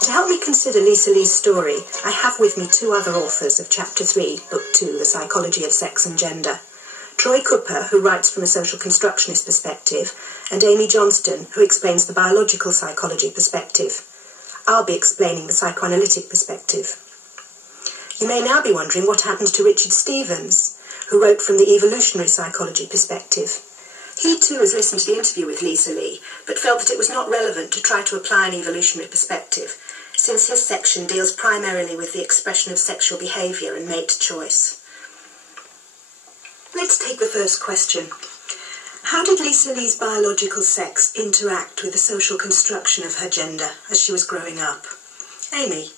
To help me consider Lisa Lee's story, I have with me two other authors of Chapter 3, Book 2, The Psychology of Sex and Gender. Troy Cooper, who writes from a social constructionist perspective, and Amy Johnston, who explains the biological psychology perspective. I'll be explaining the psychoanalytic perspective. You may now be wondering what happened to Richard Stevens, who wrote from the evolutionary psychology perspective. He too has listened to the interview with Lisa Lee, but felt that it was not relevant to try to apply an evolutionary perspective, since his section deals primarily with the expression of sexual behaviour and mate choice. Let's take the first question. How did Lisa Lee's biological sex interact with the social construction of her gender as she was growing up? Amy?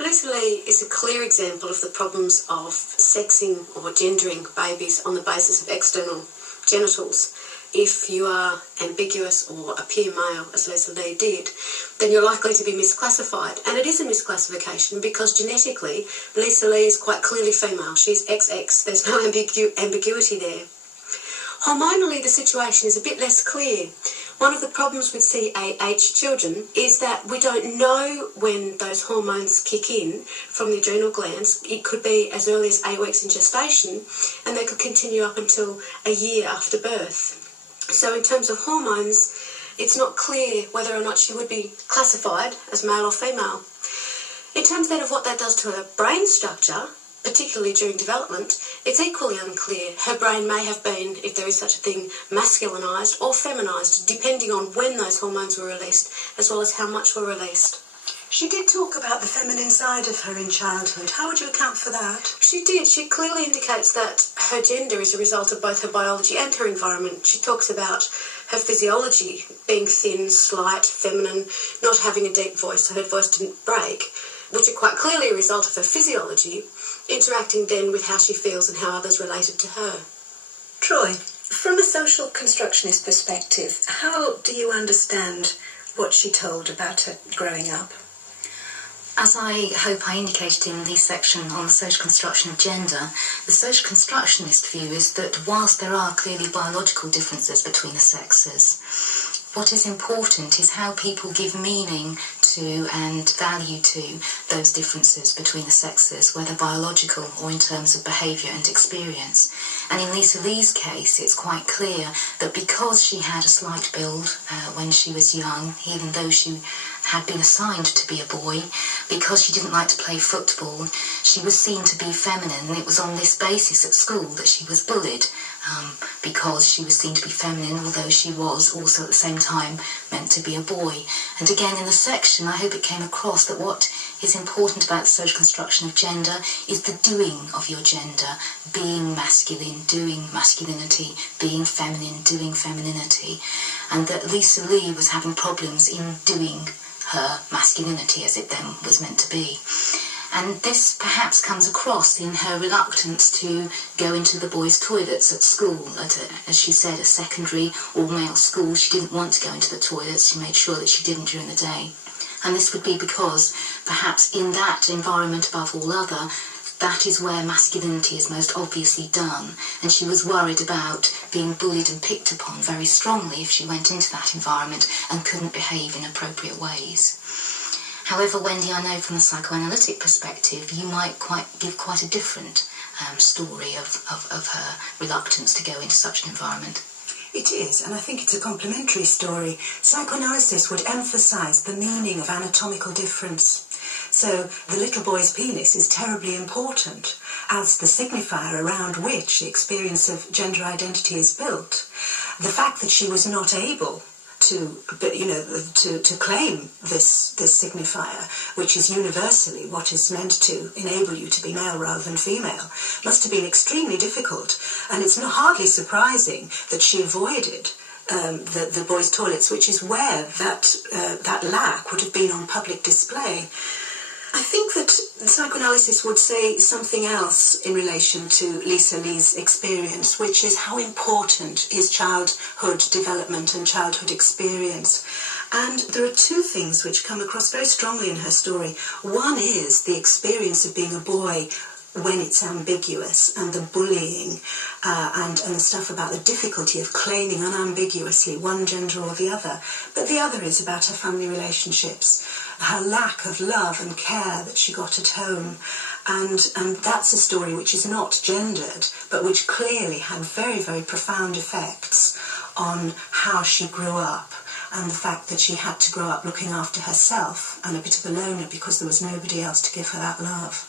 Lisa Lee is a clear example of the problems of sexing or gendering babies on the basis of external genitals. If you are ambiguous or appear male, as Lisa Lee did, then you're likely to be misclassified. And it is a misclassification because genetically, Lisa Lee is quite clearly female. She's XX. There's no ambiguity there. Hormonally, the situation is a bit less clear. One of the problems with CAH children is that we don't know when those hormones kick in from the adrenal glands. It could be as early as 8 weeks in gestation, and they could continue up until a year after birth. So in terms of hormones, it's not clear whether or not she would be classified as male or female. In terms then of what that does to her brain structure, particularly during development, it's equally unclear. Her brain may have been, if there is such a thing, masculinised or feminised, depending on when those hormones were released, as well as how much were released. She did talk about the feminine side of her in childhood. How would you account for that? She did. She clearly indicates that her gender is a result of both her biology and her environment. She talks about her physiology being thin, slight, feminine, not having a deep voice, so her voice didn't break, which are quite clearly a result of her physiology, interacting then with how she feels and how others related to her. Troy, from a social constructionist perspective, how do you understand what she told about her growing up? As I hope I indicated in the section on the social construction of gender, the social constructionist view is that whilst there are clearly biological differences between the sexes, what is important is how people give meaning to and value to those differences between the sexes, whether biological or in terms of behaviour and experience. And in Lisa Lee's case, it's quite clear that because she had a slight build when she was young, even though she had been assigned to be a boy, because she didn't like to play football, she was seen to be feminine. It was on this basis at school that she was bullied, because she was seen to be feminine, although she was also at the same time meant to be a boy. And again, in the section, I hope it came across that what is important about the social construction of gender is the doing of your gender, being masculine, doing masculinity, being feminine, doing femininity, and that Lisa Lee was having problems in doing her masculinity as it then was meant to be. And this perhaps comes across in her reluctance to go into the boys' toilets at school. As she said, a secondary all-male school, she didn't want to go into the toilets. She made sure that she didn't during the day. And this would be because perhaps in that environment above all other, that is where masculinity is most obviously done. And she was worried about being bullied and picked upon very strongly if she went into that environment and couldn't behave in appropriate ways. However, Wendy, I know from the psychoanalytic perspective, you might give quite a different story of her reluctance to go into such an environment. It is, and I think it's a complementary story. Psychoanalysis would emphasise the meaning of anatomical difference. So the little boy's penis is terribly important as the signifier around which the experience of gender identity is built. The fact that she was not able to claim this signifier, which is universally what is meant to enable you to be male rather than female, must have been extremely difficult. And it's hardly surprising that she avoided the boys' toilets, which is where that lack would have been on public display. I think that psychoanalysis would say something else in relation to Lisa Lee's experience, which is how important is childhood development and childhood experience. And there are two things which come across very strongly in her story. One is the experience of being a boy when it's ambiguous, and the bullying and the stuff about the difficulty of claiming unambiguously one gender or the other. But the other is about her family relationships, her lack of love and care that she got at home. And that's a story which is not gendered, but which clearly had very, very profound effects on how she grew up, and the fact that she had to grow up looking after herself and a bit of a loner because there was nobody else to give her that love.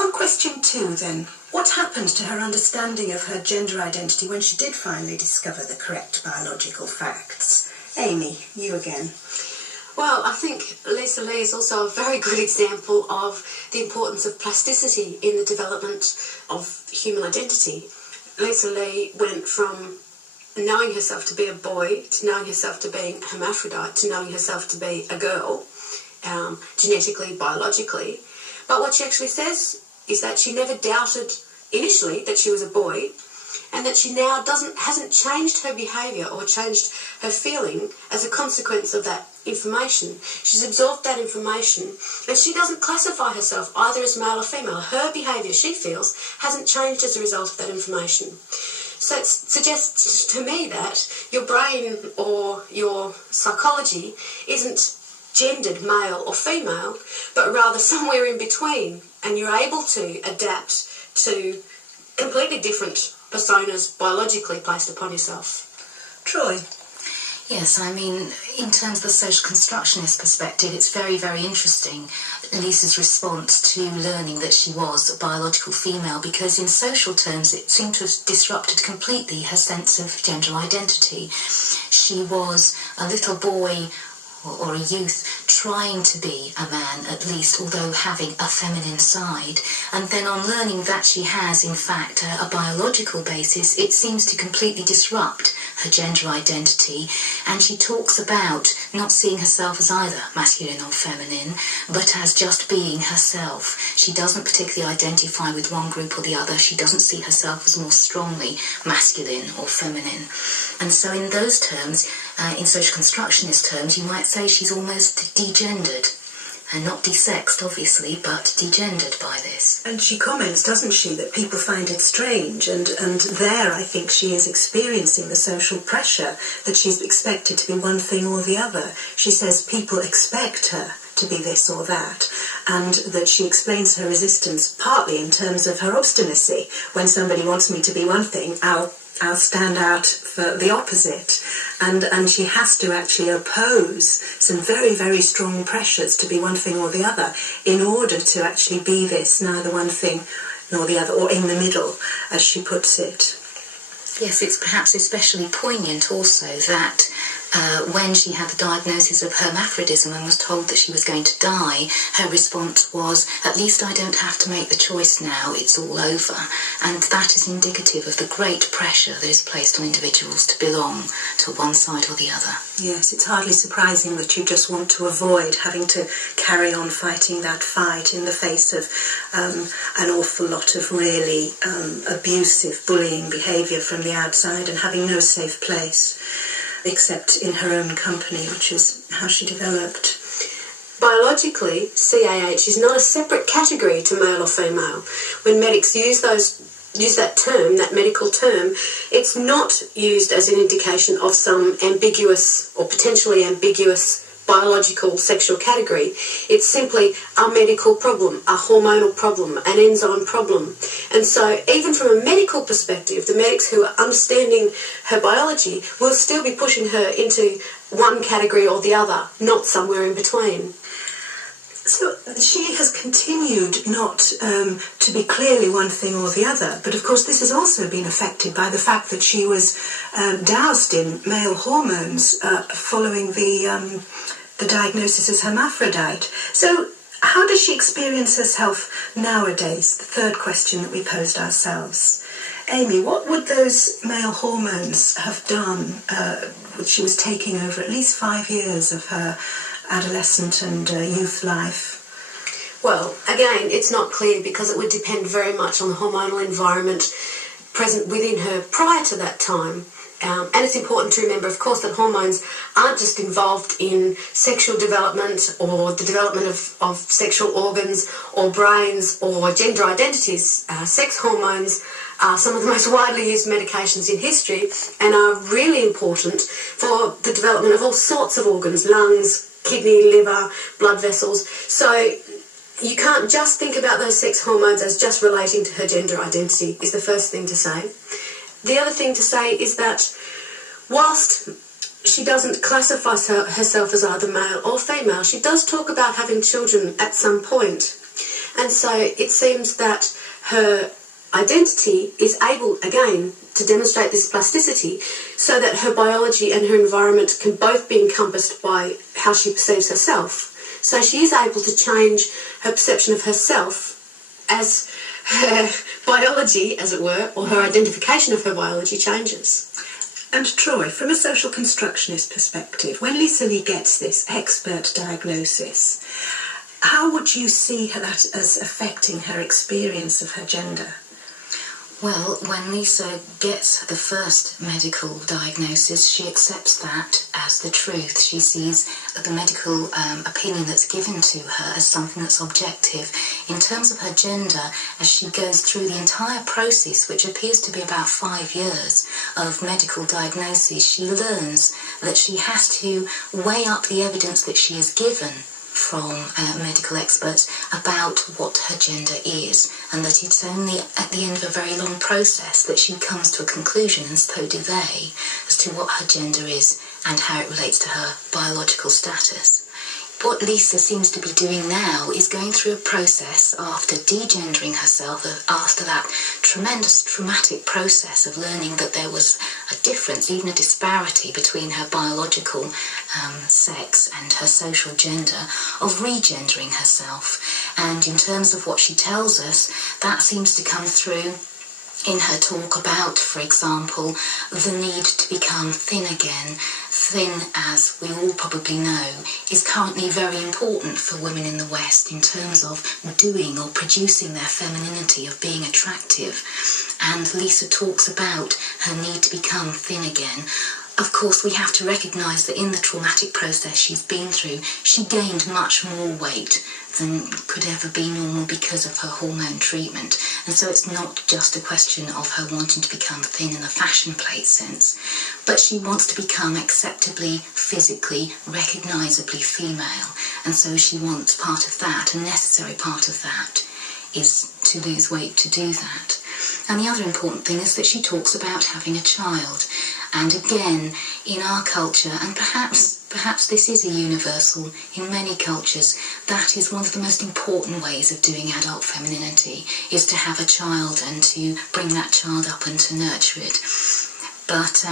On question 2 then, what happened to her understanding of her gender identity when she did finally discover the correct biological facts? Amy, you again. Well, I think Lisa Lee is also a very good example of the importance of plasticity in the development of human identity. Lisa Lee went from knowing herself to be a boy, to knowing herself to being hermaphrodite, to knowing herself to be a girl, genetically, biologically. But what she actually says is that she never doubted initially that she was a boy, and that she now hasn't changed her behaviour or changed her feeling as a consequence of that information. She's absorbed that information, and she doesn't classify herself either as male or female. Her behaviour, she feels, hasn't changed as a result of that information. So it suggests to me that your brain or your psychology isn't gendered male or female, but rather somewhere in between, and you're able to adapt to completely different personas biologically placed upon yourself. Troy? Yes, I mean, in terms of the social constructionist perspective, it's very, very interesting, Lisa's response to learning that she was a biological female, because in social terms it seemed to have disrupted completely her sense of gender identity. She was a little boy or a youth trying to be a man, at least, although having a feminine side. And then on learning that she has, in fact, a biological basis, it seems to completely disrupt her gender identity. And she talks about not seeing herself as either masculine or feminine, but as just being herself. She doesn't particularly identify with one group or the other. She doesn't see herself as more strongly masculine or feminine. And so in those terms, in social constructionist terms, you might say she's almost degendered. And not desexed, obviously, but degendered by this. And she comments, doesn't she, that people find it strange, and there I think she is experiencing the social pressure that she's expected to be one thing or the other. She says people expect her to be this or that, and that she explains her resistance partly in terms of her obstinacy. When somebody wants me to be one thing, I'll stand out for the opposite. And she has to actually oppose some very, very strong pressures to be one thing or the other in order to actually be this, neither one thing nor the other, or in the middle, as she puts it. Yes, it's perhaps especially poignant also that when she had the diagnosis of hermaphrodism and was told that she was going to die, her response was, at least I don't have to make the choice now, it's all over. And that is indicative of the great pressure that is placed on individuals to belong to one side or the other. Yes, it's hardly surprising that you just want to avoid having to carry on fighting that fight in the face of an awful lot of really abusive, bullying behaviour from the outside, and having no safe place except in her own company, which is how she developed. Biologically, CAH is not a separate category to male or female. When medics use that term, that medical term, it's not used as an indication of some ambiguous or potentially ambiguous biological sexual category. It's simply a medical problem, a hormonal problem, an enzyme problem. And so even from a medical perspective, the medics who are understanding her biology will still be pushing her into one category or the other, not somewhere in between. So she has continued not to be clearly one thing or the other, but of course this has also been affected by the fact that she was doused in male hormones following the diagnosis as hermaphrodite. So how does she experience herself nowadays? The third question that we posed ourselves. Amy, what would those male hormones have done, which she was taking over at least 5 years of her adolescent and youth life? Well, again, it's not clear because it would depend very much on the hormonal environment present within her prior to that time And it's important to remember, of course, that hormones aren't just involved in sexual development or the development of sexual organs or brains or gender identities. Sex hormones are some of the most widely used medications in history and are really important for the development of all sorts of organs, lungs, kidney, liver, blood vessels. So you can't just think about those sex hormones as just relating to her gender identity, is the first thing to say. The other thing to say is that whilst she doesn't classify herself as either male or female, she does talk about having children at some point. And so it seems that her identity is able, again, to demonstrate this plasticity so that her biology and her environment can both be encompassed by how she perceives herself. So she is able to change her perception of herself as her biology, as it were, or her identification of her biology changes. And Troy, from a social constructionist perspective, when Lisa Lee gets this expert diagnosis, how would you see that as affecting her experience of her gender? Well, when Lisa gets the first medical diagnosis, she accepts that as the truth. She sees the medical opinion that's given to her as something that's objective. In terms of her gender, as she goes through the entire process, which appears to be about 5 years of medical diagnosis, she learns that she has to weigh up the evidence that she is given from medical experts about what her gender is, and that it's only at the end of a very long process that she comes to a conclusion, and so do they, as to what her gender is and how it relates to her biological status. What Lisa seems to be doing now is going through a process after degendering herself, after that tremendous traumatic process of learning that there was a difference, even a disparity between her biological sex and her social gender, of regendering herself. And in terms of what she tells us, that seems to come through in her talk about, for example, the need to become thin again. Thin, as we all probably know, is currently very important for women in the West in terms of doing or producing their femininity, of being attractive. And Lisa talks about her need to become thin again. Of course, we have to recognise that in the traumatic process she's been through, she gained much more weight than could ever be normal because of her hormone treatment. And so it's not just a question of her wanting to become thin in the fashion plate sense, but she wants to become acceptably, physically, recognisably female. And so she wants part of that, a necessary part of that, is to lose weight to do that. And the other important thing is that she talks about having a child. And again, in our culture, and perhaps this is a universal in many cultures, that is one of the most important ways of doing adult femininity, is to have a child and to bring that child up and to nurture it. But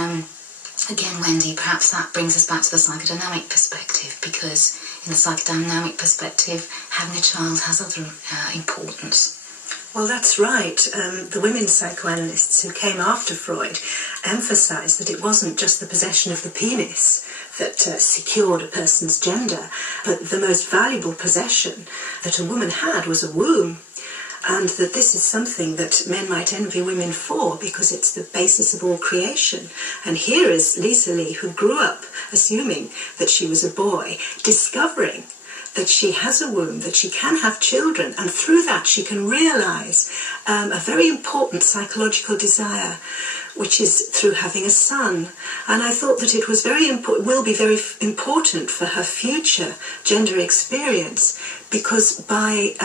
again, Wendy, perhaps that brings us back to the psychodynamic perspective, because in the psychodynamic perspective, having a child has other importance. Well, that's right. The women psychoanalysts who came after Freud emphasised that it wasn't just the possession of the penis that secured a person's gender, but the most valuable possession that a woman had was a womb, and that this is something that men might envy women for because it's the basis of all creation. And here is Lisa Lee, who grew up assuming that she was a boy, discovering that she has a womb, that she can have children, and through that she can realise a very important psychological desire, which is through having a son. And I thought that it was will be very important for her future gender experience, because by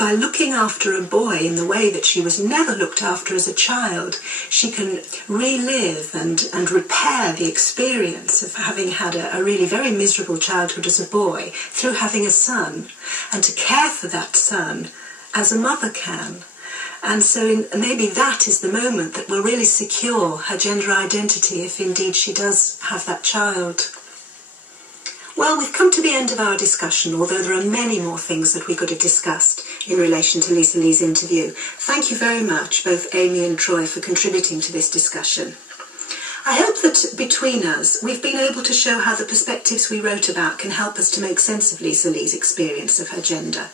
looking after a boy in the way that she was never looked after as a child, she can relive and repair the experience of having had a really very miserable childhood as a boy through having a son, and to care for that son as a mother can. And so maybe that is the moment that will really secure her gender identity, if indeed she does have that child. Well, we've come to the end of our discussion, although there are many more things that we could have discussed in relation to Lisa Lee's interview. Thank you very much, both Amy and Troy, for contributing to this discussion. I hope that between us, we've been able to show how the perspectives we wrote about can help us to make sense of Lisa Lee's experience of her gender.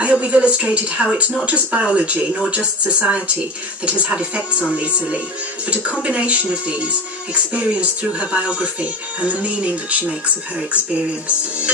I hope we've illustrated how it's not just biology nor just society that has had effects on Lisa Lee, but a combination of these experienced through her biography and the meaning that she makes of her experience.